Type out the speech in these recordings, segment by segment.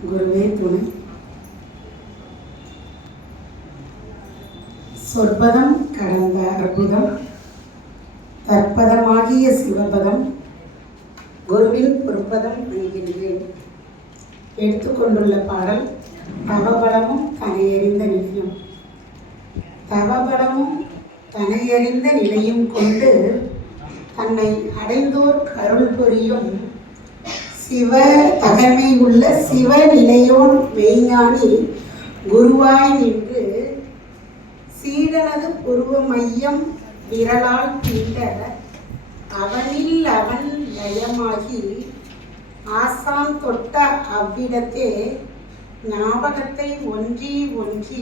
குருவே துணை. சொற்பதம் கடந்த அற்புதம், தற்பதமாகிய சிவபதம், குருவின் பொற்பதம் அணிகின்றேன். எடுத்துக்கொண்டுள்ள பாடல் தவபலமும் தனையறிந்த நிலையும். தவபலமும் தனையறிந்த நிலையும் கொண்டு தன்னை அடைந்தோர் கருள் புரியும் சிவ தகமை உள்ள சிவநிலையோன் மெய்ஞானி குருவாய் நின்று சீடனது புருவ மையம் விரலால் தீண்ட அவனில் அவன் லயமாகி ஆசான் தொட்ட அவ்விடத்தே ஞாபகத்தை ஒன்றி ஒன்றி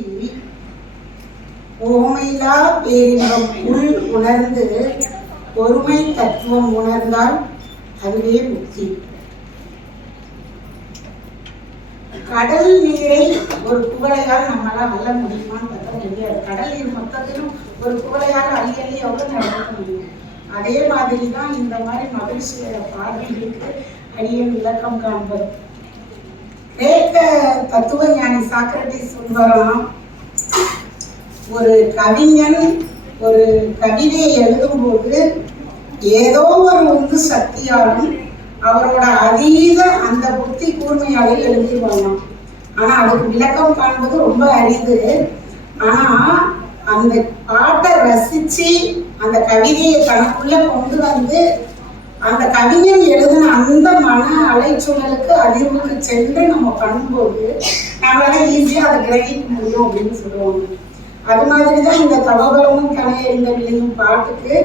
ஓமையிலா பேரின்பம் உள் உணர்ந்து ஒருமை தத்துவம் உணர்ந்தால் அதுவே முக்தி. கடல் நீரை ஒரு குவளையால் நம்மளால் அள்ள முடியுமான்னு பார்த்தா முடியாது. கடல் நீர் மொத்தத்திலும் ஒரு குவளையால் அள்ளி எவ்வளவு நடக்க முடியும். அதே மாதிரி தான் இந்த மாதிரி மகிழ்ச்சியோட பாடல்களுக்கு அடியன் விளக்கம் காண்பது. கிரேக்க தத்துவ ஞானி சாக்ரட்டிஸ் சொல்வாராம், ஒரு கவிஞன் ஒரு கவிதையை எழுதும்போது ஏதோ ஒரு உந்து சக்தியாலும் அவரோட அதீத அந்த புத்தி கூர்மையாலே எழுதிடுவாங்க. ஆனா அதுக்கு விளக்கம் காண்பது ரொம்ப அரிது. ஆனா அந்த பாட்டை ரசிச்சு அந்த கவிதையை தனக்குள்ள கொண்டு வந்து அந்த கவிஞன் எழுதின அந்த மன அலைச்சூழலுக்கு அதிர்வுக்கு சென்று நம்ம பண்ணும்போது நம்மளால ஈஸியா அதை கிரகிக்க முடியும் அப்படின்னு சொல்லுவாங்க. அது மாதிரிதான் இந்த தவபலமும் தனையறிந்த நிலையும் பாட்டுக்கு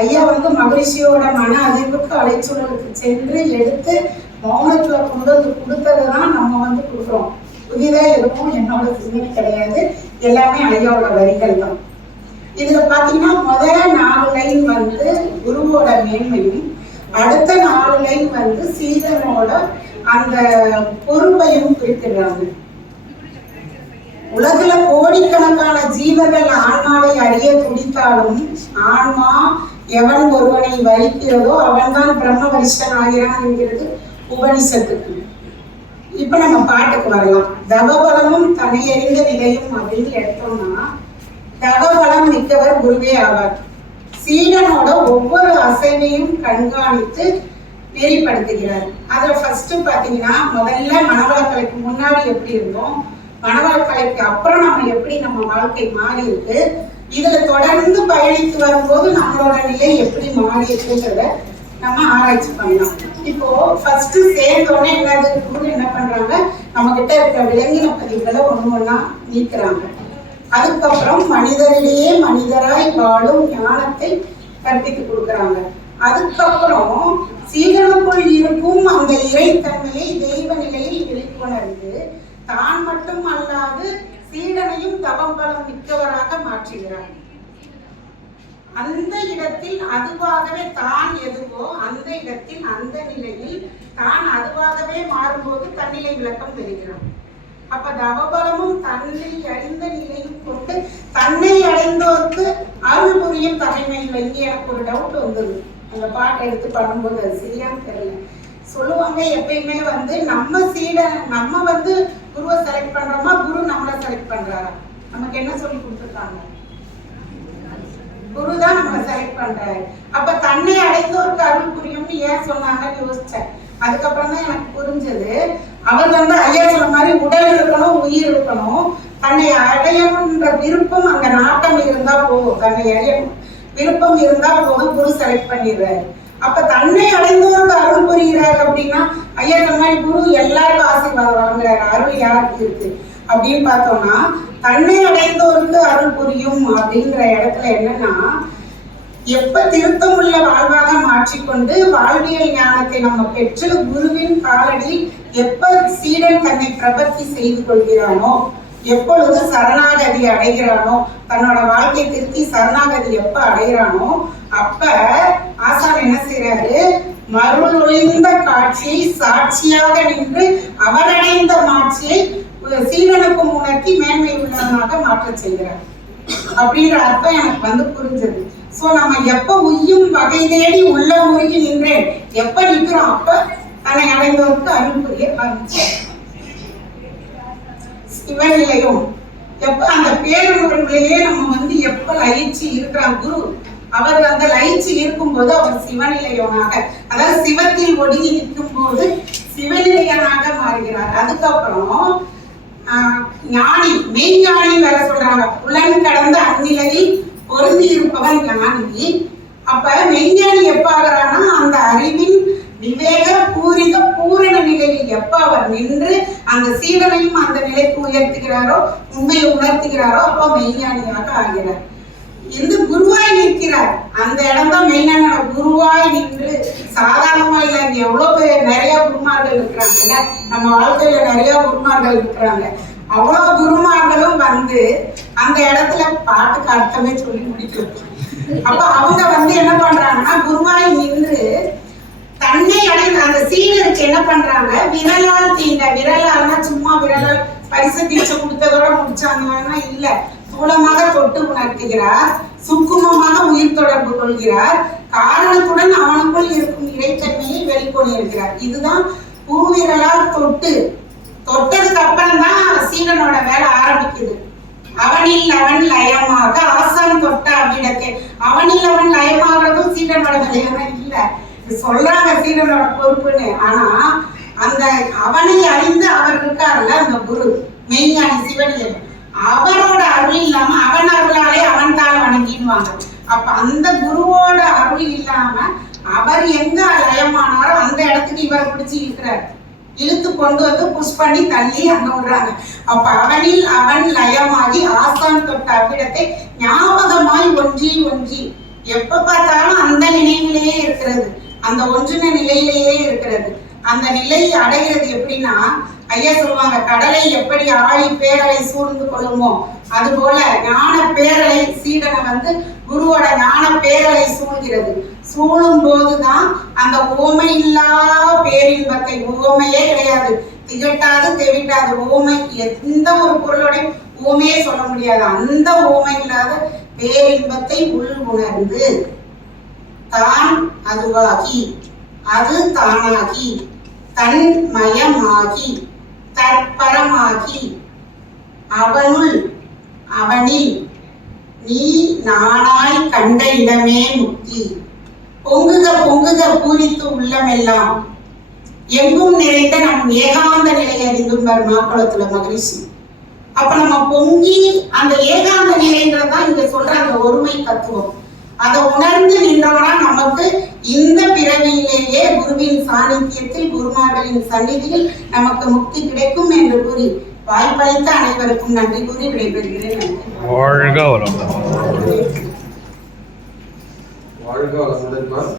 ஐயா மகிழ்ச்சியோட மன அதிர்வுக்கு அலைச்சூழலுக்கு சென்று எடுத்து மௌனத்துல கொண்டு வந்து கொடுத்ததுதான் நம்ம கொடுக்குறோம். புதிதா எதுவும் என்னோட சிந்தனை கிடையாது, எல்லாமே ஐயாவோட வரிகள் தான். இதுல பாத்தீங்கன்னா முதல் 4 லைன் குருவோட மேன்மையும், அடுத்த 4 லைன் சீடனோட அந்த பொறுப்பையும் குறிப்பிடுறாங்க. உலகில கோடிக்கணக்கான ஜீவர்கள் ஆன்மாவை அறிய துடித்தாலும் ஆன்மா எவன் ஒருவனை வரிக்கிறதோ அவன்தான் பிரம்ம வரிஷ்டன் ஆகிறான் என்கிறது உபனிஷத்துக்கு. இப்ப நம்ம பாட்டுக்கு வரலாம். தவபலமும் தனையறிந்த நிலையும் அப்படின்னு எடுத்தோம்னா, தவபலம் மிக்கவர் குருவே ஆவார். சீடனோட ஒவ்வொரு அசைவையும் கண்காணித்து நெறிப்படுத்துகிறார். அதுல ஃபர்ஸ்ட் பாத்தீங்கன்னா, முதல்ல மனவளக்கலைக்கு முன்னாடி எப்படி இருந்தோம், மனவளக்கலைக்கு அப்புறம் நம்ம வாழ்க்கை மாறி இருக்கு, இதுல தொடர்ந்து பயணித்து வரும்போது நம்மளோட நிலை எப்படி மாறி இருக்குன்றத நம்ம ஆராய்ச்சி பண்ணலாம். இப்போ ஃபர்ஸ்ட் சேர்ந்தோடனே குரு என்ன பண்றாங்க, நம்ம கிட்ட இருக்க விலங்கின பதிவுகளை ஒண்ணா நீக்கிறாங்க. அதுக்கப்புறம் மனிதரிலேயே மனிதராய் வாழும் ஞானத்தை கற்பித்து கொடுக்குறாங்க. அதுக்கப்புறம் சீடனுக்குள் இருக்கும் அந்த இறைத்தன்மையை தெய்வ நிலையில் வெளிக்கொணர்ந்து தான் மட்டும் அல்லாது சீடனையும் தவபலம் மிக்கவராக மாற்றுகிறார். அந்த இடத்தில் அதுவாகவே தான் எதுவோ அந்த இடத்தில் அந்த நிலையில் தான் அதுவாகவே மாறும்போது தன்னிலை விளக்கம் பெறுகிறார். அப்ப தவபலமும் தன்னை அறிந்த நிலையும் கொண்டு தன்னை அடைந்தோருக்கு அருள் புரியும் தகைமை இல்லை. இங்கே எனக்கு ஒரு டவுட் வந்தது, அந்த பாட்டை எடுத்து பண்ணும்போது அது சரியான்னு தெரியல. சொல்லுவாங்க எப்பயுமே நம்ம சீடன் நம்ம குருவை செலக்ட் பண்றோமா, குரு நம்மளை செலக்ட் பண்றாரா? நமக்கு என்ன சொல்லி கொடுத்துருக்காங்க? குருதான் நம்ம செலக்ட் பண்றாரு. அப்ப தன்னை அடைந்தோருக்கு அருள் புரியும்னு ஏன் சொன்னாங்கன்னு யோசிச்சேன். அதுக்கப்புறம் தான் எனக்கு புரிஞ்சது, அவர் ஐயா சொன்ன மாதிரி உடல் இருக்கணும், உயிர் இருக்கணும். தன்னை அடையணும்ன்ற விருப்பம் அந்த நாட்டம் இருந்தா போதும், தன்னை அடையணும் விருப்பம் இருந்தா போதும், குரு செலக்ட் பண்ணிடுறாரு. அப்ப தன்னை அடைந்தோருக்கு அருள் புரிகிறார் அப்படின்னா, ஐயா சொன்ன மாதிரி குரு எல்லாருக்கும் ஆசீர்வாதம் வாங்குறாரு. அருள் யாருக்கு இருக்கு அப்படின்னு பார்த்தோம்னா, தன்னை அடைந்தோருக்கு அருள் புரியும் அப்படின்ற இடத்துல என்னன்னா, எப்ப திருத்தமுள்ள வாழ்வாக மாற்றிக்கொண்டு வாழ்வியல் ஞானத்தை நம்ம பெற்று குருவின் காலடி எப்ப சீடன் தன்னை பிரபத்தி செய்து கொள்கிறானோ, எப்பொழுது சரணாகதி அடைகிறானோ, தன்னோட வாழ்க்கை திருத்தி சரணாகதி எப்ப அடைகிறானோ அப்ப ஆசான் என்ன செய்யறாரு, மருள் ஒளிந்த காட்சியை சாட்சியாக நின்று அவரடைந்த மாட்சியை சீடனுக்கும் உணர்த்தி மேன்மை உள்ளவனாக மாற்ற செய்கிறார் அப்படின்ற அர்த்தம் எனக்கு புரிஞ்சது. சோ நம்ம எப்ப உய்யும் வகை தேடி உள்ள உருகி நின்றேன் எப்ப நிக்கிறோம், அப்ப தன்னை அடைந்தவருக்கு அருள் புரிய ஆரம்பிச்சார். சிவநிலையம். எப்ப அந்த பேருணர்வுலயே நம்ம எப்ப லயிச்சு இருக்கிறான் குரு, அவர் அந்த லயிச்சு இருக்கும்போது அவர் சிவநிலையனாக, அதாவது சிவத்தில் ஒடுங்கி நிற்கும் போது சிவநிலையனாக மாறுகிறார். அதுக்கப்புறம் ஞானி, மெய்ஞானி வேற சொல்றாங்க. புலன் கடந்த அந்நிலையில் பொருந்தி இருப்பவன் ஞானி. அப்ப மெய்ஞானி எப்ப ஆகிறான்னா அந்த அறிவின் விவேக பூரித பூரண நிலையில் எப்ப அவர் நின்று அந்த சீடனையும் அந்த நிலைக்கு உயர்த்துகிறாரோ, உண்மையை உணர்த்துகிறாரோ, அப்ப மெய்ஞானியாக ஆகிறார். இந்த குருவாய் நிற்கிறார். அந்த இடம் தான் மெய்ஞான குருவாய் நின்று. சாதாரணமா இல்ல, இங்க எவ்வளவு பேர் நிறைய குருமார்கள் இருக்கிறாங்க. நம்ம வாழ்க்கையில நிறைய குருமார்கள் இருக்கிறாங்க. அவ்வளவு குருமார்களும் அந்த இடத்துல பாட்டுக்கு அர்த்தமே சொல்லி முடிக்கும். அப்ப அவங்க என்ன பண்றாங்கன்னா குருவாய் நின்று தன்னை அடைந்த அந்த சீடருக்கு என்ன பண்றாங்க, விரலால் தீண்ட, விரலால்னா சும்மா விரலால் பரிசு தீட்சை கொடுத்ததோட முடிச்சாங்கன்னா இல்ல, சூலமாக தொட்டு உணர்த்துகிறார், சுக்குமமாக உயிர் தொடர்பு கொள்கிறார், காரணத்துடன் அவனுக்குள் இருக்கும் இறைத்தன்மையை வெளிக்கொண்டிருக்கிறார். இதுதான் பூவிரலால் தொட்டதுக்கு அப்புறம் தான் சீடனோட வேலை ஆரம்பிக்குது. அவனில் அவன் லயமாக, ஆசான் தொட்ட அவ்விடத்தை. அவனில் அவன் லயமாகிறதும் சீடனோட வேலையா இல்ல, சொல்றாங்க சீடனோட பொறுப்புன்னு. ஆனா அந்த அவனை அறிந்து அவர் இருக்காருல்ல அந்த குரு மெய்ஞானி சிவனியன், அவரோட அருள் இல்லாம அவன் அருளாலே அவன் தான் வணங்கிடுவாங்க. அப்ப அந்த குருவோட அருள் இல்லாம அவர் எங்க லயமானாரோ அந்த இடத்துக்கு இவர் பிடிச்சி இருக்கிறார், இழுத்து கொண்டு புஷ் பண்ணி தள்ளி அங்க விடுறாங்க. அப்ப அவனில் அவன் லயமாகி ஆசான் தொட்ட அவ்விடத்தை ஞாபகமாய் ஒன்றி ஒன்றி எப்ப பார்த்தாலும் அந்த நினைவிலேயே இருக்கிறது, அந்த ஒன்றின நிலையிலேயே இருக்கிறது. அந்த நிலையை அடைகிறது எப்படின்னா, ஐயா சொல்லுவாங்க, கடலை எப்படி ஆழி பேரலை சூழ்ந்து கொள்ளுமோ அதுபோல ஞான பேரலை சீடனை குருவோட ஞான பேரலை சூழ்கிறது. சூழும் போதுதான் அந்த ஓமை இல்லா பேரின்பத்தை, ஓமையே கிடையாது, திகட்டாது தெவிட்டாது, ஓமை எந்த ஒரு பொருளோடையும் ஓமையே சொல்ல முடியாது, அந்த ஓமை இல்லாத பேரின்பத்தை உள் உணர்ந்து தான் அதுவாகி அது தானாகி தன்மயமாகி தற்பரமாகி அவனுள் அவனில் நீ நானாய் கண்ட இடமே முக்தி. பொங்குக பொங்குக பூரித்து உள்ளமெல்லாம் எங்கும் நிறைந்த நம் ஏகாந்த நிலை அறிந்தும் மாக்குளத்துல மகிழ்ச்சி. அப்ப நம்ம பொங்கி அந்த ஏகாந்த நிலைன்றதான் இங்க சொல்ற அந்த ஒருமை தத்துவம். அதை உணர்ந்து நின்றோம்னா நமக்கு இந்த பிறவியிலேயே குருவின் சாநித்தியத்தில் குருமார்களின் சந்நிதியில் நமக்கு முக்தி கிடைக்கும் என்று கூறி வாய்ப்பளித்த அனைவருக்கும் நன்றி கூறி விடைபெறுகிறேன். வாழ்க வளமுடன்.